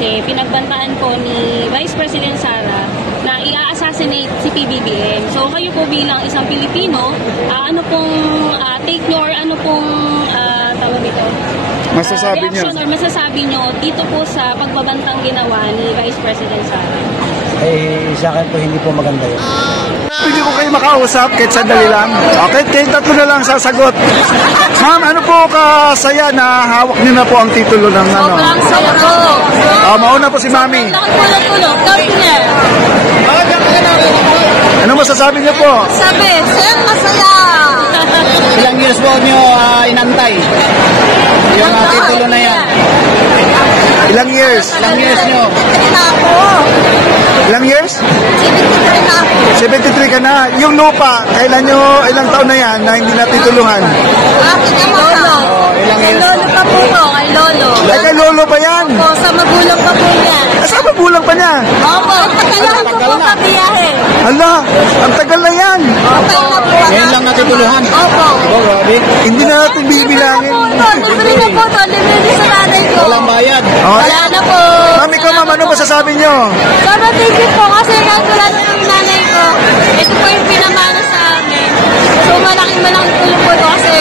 kasi pinagbantaan po ni Vice President Sara na i-assassinate si PBBM. So kayo po bilang isang Pilipino, ano pong take nyo or ano pong tawag dito? Masasabi reaction niyo? Or masasabi nyo dito po sa pagbabantang ginawa ni Vice President Sara? Sa akin po hindi po maganda yun. Pwede ko kayo makausap kahit sandali lang. Okay, kahit tatlo na lang sasagot. Ma'am, ano po kasaya na hawak niyo na po ang titulo ng ano? Sobrang saya po. Mauna po si Mami. Tulog-tulog. Kami niya. Ano masasabi niyo po? Sabi, sayang masaya. Ilang years po nyo inantay yung titulo na yan? Ilang years? Ilang years nyo? Na ako. Ilang years? 73 na ako. 73 ka na. Yung lupa, kailan nyo, ilang taon na yan na hindi natitulungan? Akin ang lolo. Ilang Kay years? lolo pa po ko. Kay lolo. Ay, kay lolo pa yan. Opo, sa magulang pa po niya. Asama bulang pa niya. Opo, pagkalahan ko po kabiyahe. Hala, ang tagal na yan. Opo, na po. Ngayon lang natituluhan? Opo. Oh, grabe. Hindi na natin bibilangin. Libre na po to. Libre sa nanay ko. Walang bayad. Wala na po. Ma'am, ikaw ma'am, ano masasabi nyo? Sobrang thank you po kasi kahit wala na yung nanay ko, ito po yung pinamana sa amin. So malaking tulong po ito kasi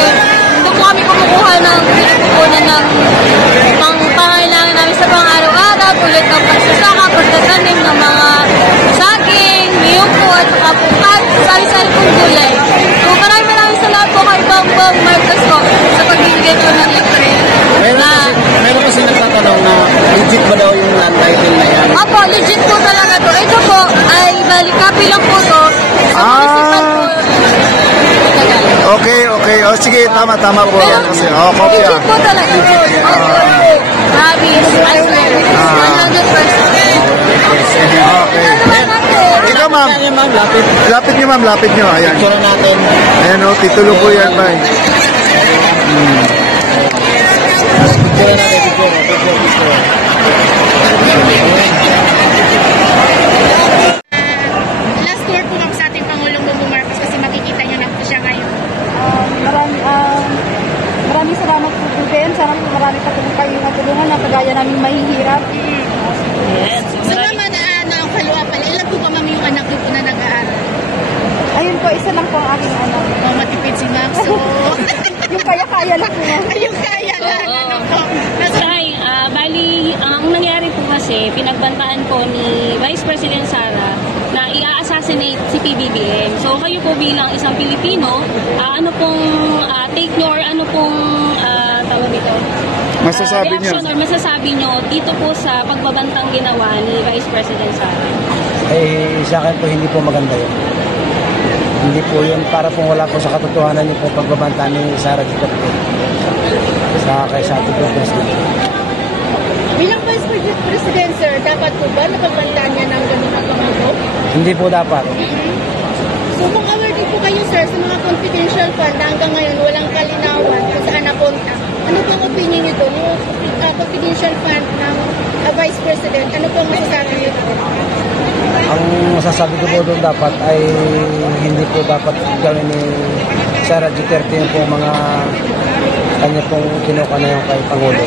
doon po kami kumukuha ng pinagkukunan ng pangangailangan namin sa pang-araw-araw, tulad ng pagsasaka, pagtatanim ng mga saging, niyong po at saka po sari-sari pong gulay. So maraming salamat po kay Bongbong Marcos po sa pagbibigay po ng libre. Meron kasi nagtatanong na legit ba daw yung land title na yan? Opo, legit po talaga to. Ito po ay balik-copy lang po to. Sa municipal po. Okay. O sige, tama po. Pero, Kasi, copy legit po talaga. Promise. I swear. 100%. Okay. Ikaw ma'am. Lapit. Lapit nyo ma'am, lapit nyo. Ayan. Picture natin. Ayan o, titulo po yan ba? Picture natin. Picture. Last tour po kami sa ating Pangulong Bongbong Marcos kasi makikita niyo na po siya ngayon. Maraming salamat po po din. Sana marami pa po kayong natulungan na kagaya namin mahihirap. So mama, na ang kalua pala, ilan po ba mami yung anak niyo po na nag-aaral? Ayun po, isa lang po ang aking anak. Matipid si Max. So, Yung kaya-kaya lang po. yung kaya lang. Ano po? Tay, bali, ang nangyari po kasi, pinagbantaan po ni Vice President Sara na i-assassinate si PBBM. So kayo po bilang isang Pilipino, ano pong take nyo or ano pong tawag dito? Masasabi nyo? Reaction or masasabi nyo dito po sa pagbabantang ginawa ni Vice President Sara? Sa akin po hindi po maganda yun. Hindi po yun, para pong wala po sa katotohanan yung po pagbabanta ni Sara Duterte sa kay sa ating president. Bilang Vice President, sir, dapat po ba napagbantaan niya ng ganun ang Pangulo? Hindi po dapat. So kung aware din po kayo, sir, sa mga confidential fund na hanggang ngayon walang kalinawan kung saan napunta, ano po ang opinion niyo doon? Yung confidential fund ng Vice President, ano po ang masasabi niyo doon? Ang masasabi ko po doon dapat ay hindi po dapat gawin ni Sara Duterte yung po mga kanya pong kinuha na yung kay Pangulo.